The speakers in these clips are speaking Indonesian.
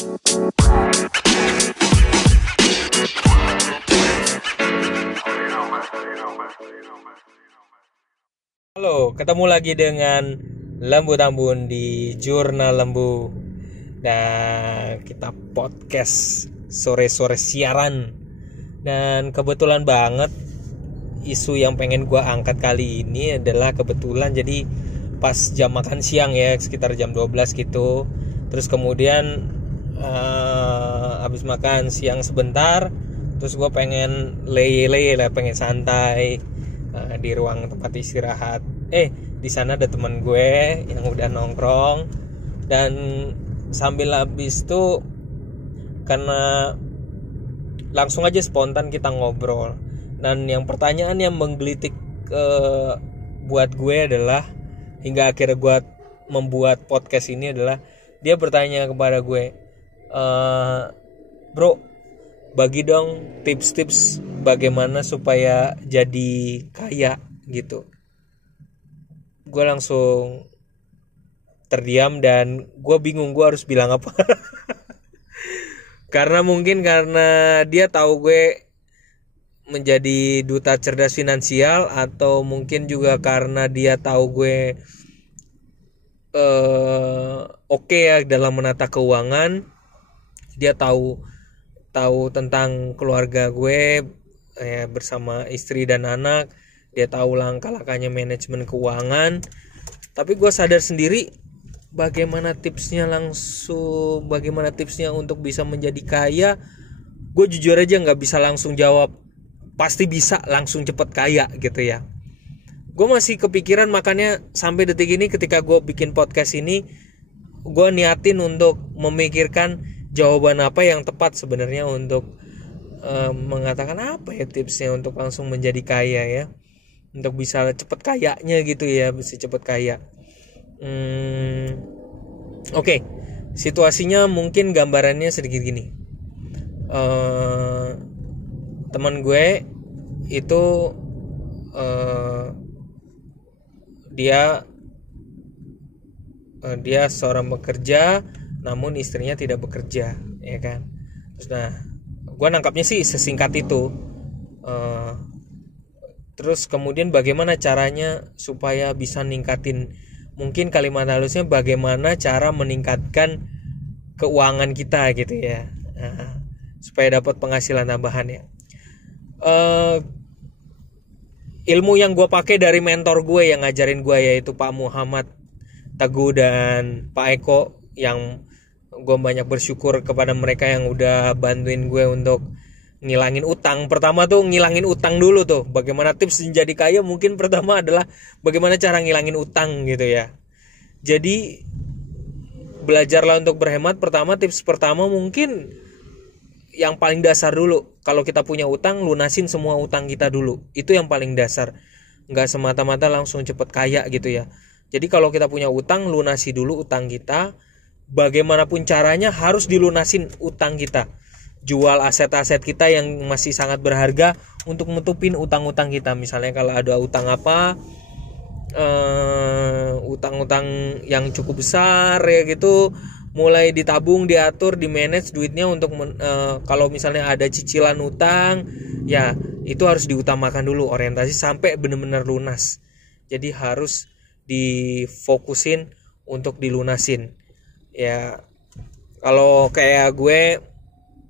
Halo, ketemu lagi dengan Lembu Tambun di Jurnal Lembu. Dan kita podcast sore-sore siaran. Dan kebetulan banget isu yang pengen gue angkat kali ini adalah kebetulan jadi pas jam makan siang ya, sekitar jam 12 gitu. Terus kemudian habis makan siang sebentar, terus gue pengen leye lah, pengen santai di ruang tempat istirahat. Di sana ada teman gue yang udah nongkrong, dan sambil habis itu karena langsung aja spontan kita ngobrol. Dan yang pertanyaan yang menggelitik buat gue adalah, hingga akhirnya gue membuat podcast ini adalah, dia bertanya kepada gue, bro, bagi dong tips-tips bagaimana supaya jadi kaya gitu. Gue langsung terdiam dan gue bingung gue harus bilang apa. Karena dia tahu gue menjadi duta cerdas finansial, atau mungkin juga karena dia tahu gue oke ya dalam menata keuangan. Dia tahu tentang keluarga gue bersama istri dan anak. Dia tahu langkah-langkahnya manajemen keuangan. Tapi gue sadar sendiri bagaimana tipsnya untuk bisa menjadi kaya. Gue jujur aja gak bisa langsung jawab pasti bisa langsung cepet kaya gitu ya. Gue masih kepikiran, makanya sampai detik ini ketika gue bikin podcast ini, gue niatin untuk memikirkan jawaban apa yang tepat sebenarnya untuk mengatakan apa ya tipsnya untuk langsung menjadi kaya ya, untuk bisa cepet kayanya gitu ya, bisa cepet kaya. Oke. Situasinya mungkin gambarannya sedikit gini. Teman gue itu dia seorang bekerja, namun istrinya tidak bekerja, ya kan. Terus gue nangkapnya sih sesingkat itu. Terus kemudian bagaimana caranya supaya bisa ningkatin, mungkin kalimat halusnya bagaimana cara meningkatkan keuangan kita gitu ya, supaya dapat penghasilan tambahan ya. Ilmu yang gue pakai dari mentor gue yang ngajarin gue, yaitu Pak Muhammad Teguh dan Pak Eko, yang gue banyak bersyukur kepada mereka yang udah bantuin gue untuk ngilangin utang. Pertama tuh ngilangin utang dulu tuh. Bagaimana tips menjadi kaya, mungkin pertama adalah bagaimana cara ngilangin utang gitu ya. Jadi belajarlah untuk berhemat. Tips pertama mungkin yang paling dasar dulu. Kalau kita punya utang, lunasin semua utang kita dulu. Itu yang paling dasar. Nggak semata-mata langsung cepet kaya gitu ya. Jadi kalau kita punya utang, lunasi dulu utang kita. Bagaimanapun caranya harus dilunasin utang kita. Jual aset-aset kita yang masih sangat berharga untuk nutupin utang-utang kita. Misalnya kalau ada utang apa, utang-utang yang cukup besar ya gitu, mulai ditabung, diatur, di-manage duitnya untuk kalau misalnya ada cicilan utang ya itu harus diutamakan dulu, orientasi sampai benar-benar lunas. Jadi harus difokusin untuk dilunasin ya. Kalau kayak gue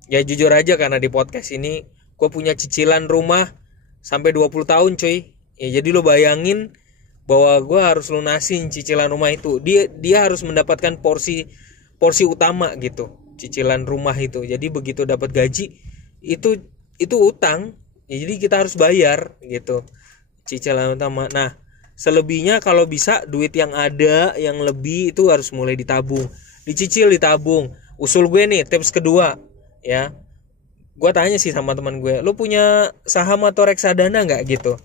ya jujur aja, karena di podcast ini gue punya cicilan rumah sampai 20 tahun cuy ya. Jadi lo bayangin bahwa gue harus lunasin cicilan rumah itu. Dia harus mendapatkan porsi utama gitu, cicilan rumah itu. Jadi begitu dapat gaji itu utang ya, jadi kita harus bayar gitu cicilan utama. Nah selebihnya kalau bisa duit yang ada yang lebih itu harus mulai ditabung, dicicil, ditabung. Usul gue nih, tips kedua ya, gue tanya sih sama teman gue, lo punya saham atau reksadana nggak gitu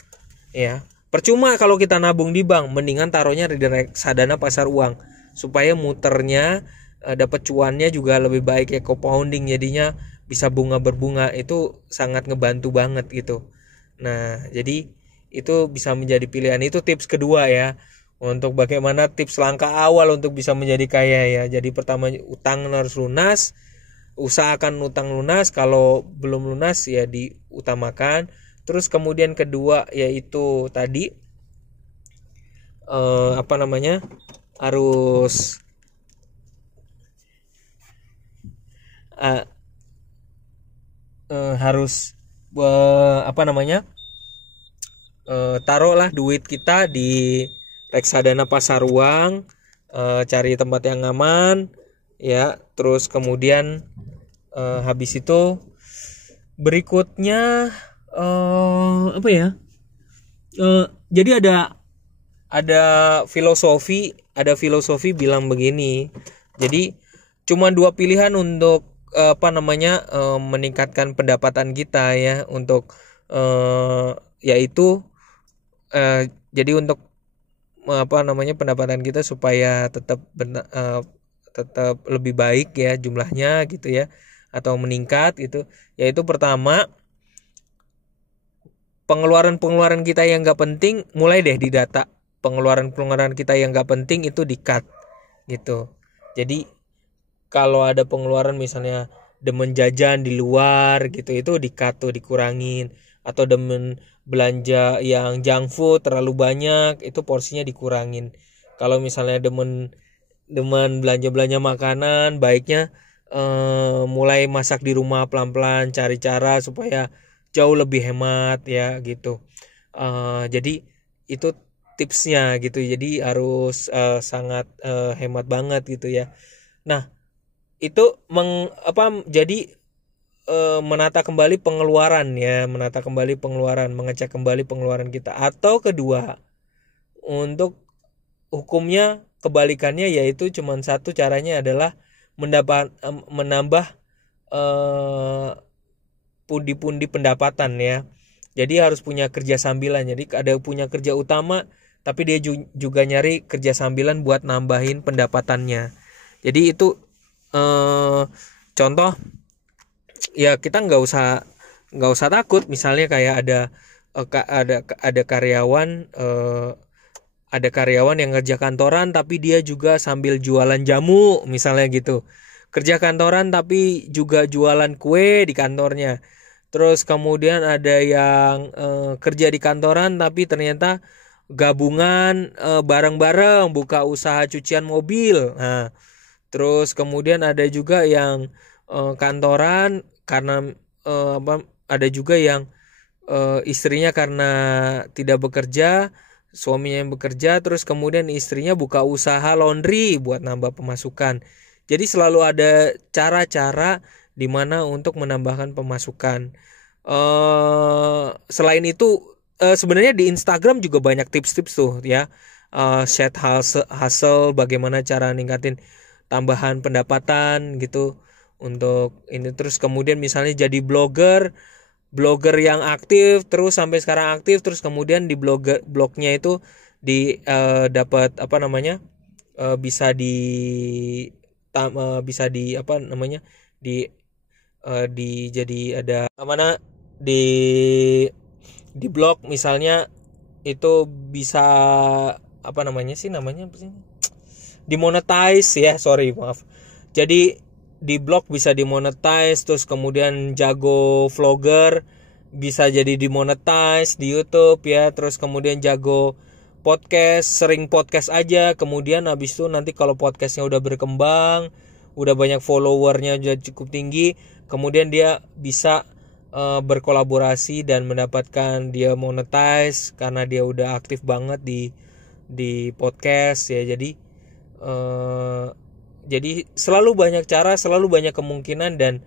ya. Percuma kalau kita nabung di bank, mendingan taruhnya di reksadana pasar uang supaya muternya dapat cuannya juga lebih baik ya, compounding, jadinya bisa bunga berbunga. Itu sangat ngebantu banget gitu. Nah jadi itu bisa menjadi pilihan. Itu tips kedua ya, untuk bagaimana tips langkah awal untuk bisa menjadi kaya ya. Jadi pertama, utang harus lunas. usahakan utang lunas, kalau belum lunas ya diutamakan. Terus kemudian kedua yaitu tadi harus taruhlah duit kita di reksadana pasar uang, cari tempat yang aman ya. Terus kemudian habis itu berikutnya jadi ada filosofi bilang begini. Jadi cuma dua pilihan untuk meningkatkan pendapatan kita ya, untuk yaitu jadi untuk pendapatan kita supaya tetap lebih baik ya jumlahnya gitu ya, atau meningkat gitu. Yaitu pertama, pengeluaran kita yang nggak penting mulai deh didata. Pengeluaran kita yang nggak penting itu di-cut gitu. Jadi kalau ada pengeluaran misalnya demen jajan di luar gitu, itu di-cut tuh, dikurangin. Atau demen belanja yang junk food terlalu banyak, itu porsinya dikurangin. Kalau misalnya demen belanja makanan, baiknya mulai masak di rumah pelan-pelan, cari cara supaya jauh lebih hemat ya gitu. Jadi itu tipsnya gitu. Jadi harus sangat hemat banget gitu ya. Nah, itu jadi menata kembali pengeluaran ya, mengecek kembali pengeluaran kita. Atau kedua, untuk hukumnya kebalikannya, yaitu cuma satu caranya adalah menambah pundi-pundi pendapatan ya. Jadi harus punya kerja sambilan. Jadi ada punya kerja utama, tapi dia juga nyari kerja sambilan buat nambahin pendapatannya. Jadi itu contoh ya, kita nggak usah takut. Misalnya kayak ada karyawan yang kerja kantoran tapi dia juga sambil jualan jamu misalnya gitu. Kerja kantoran tapi juga jualan kue di kantornya. Terus kemudian ada yang kerja di kantoran tapi ternyata gabungan bareng-bareng buka usaha cucian mobil. Nah, terus kemudian ada juga yang kantoran karena ada juga yang istrinya karena tidak bekerja, suaminya yang bekerja, terus kemudian istrinya buka usaha laundry buat nambah pemasukan. Jadi selalu ada cara-cara di mana untuk menambahkan pemasukan. Selain itu sebenarnya di Instagram juga banyak tips-tips tuh ya. Side hustle, bagaimana cara ningkatin tambahan pendapatan gitu untuk ini. Terus kemudian misalnya jadi blogger yang aktif terus sampai sekarang aktif, terus kemudian di blognya itu dapat jadi ada di blog misalnya itu bisa dimonetize ya, maaf. Jadi di blog bisa dimonetize, terus kemudian jago vlogger bisa jadi dimonetize di YouTube ya, terus kemudian jago podcast, sering podcast aja, kemudian habis itu nanti kalau podcastnya udah berkembang, udah banyak followernya, udah cukup tinggi, kemudian dia bisa berkolaborasi dan mendapatkan dia monetize karena dia udah aktif banget di podcast ya. Jadi selalu banyak cara, selalu banyak kemungkinan, dan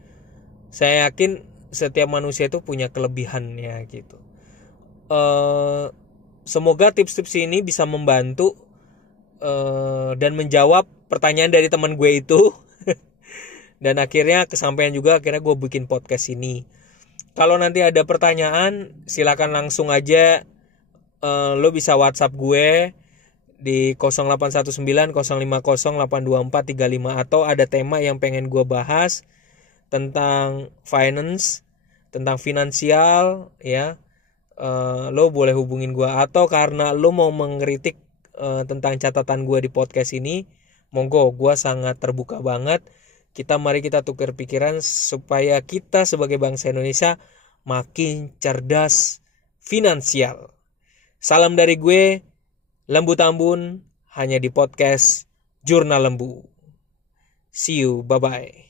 saya yakin setiap manusia itu punya kelebihannya gitu. Semoga tips-tips ini bisa membantu dan menjawab pertanyaan dari teman gue itu. Dan akhirnya kesampaian juga, akhirnya gue bikin podcast ini. Kalau nanti ada pertanyaan, silakan langsung aja, lo bisa WhatsApp gue di 0819-050-824-35, atau ada tema yang pengen gue bahas tentang finance, tentang finansial ya, lo boleh hubungin gue. Atau karena lo mau mengkritik tentang catatan gue di podcast ini, monggo, gue sangat terbuka banget. Mari kita tukar pikiran supaya kita sebagai bangsa Indonesia makin cerdas finansial. Salam dari gue, Lembu Tambun, hanya di podcast Jurnal Lembu. See you, bye-bye.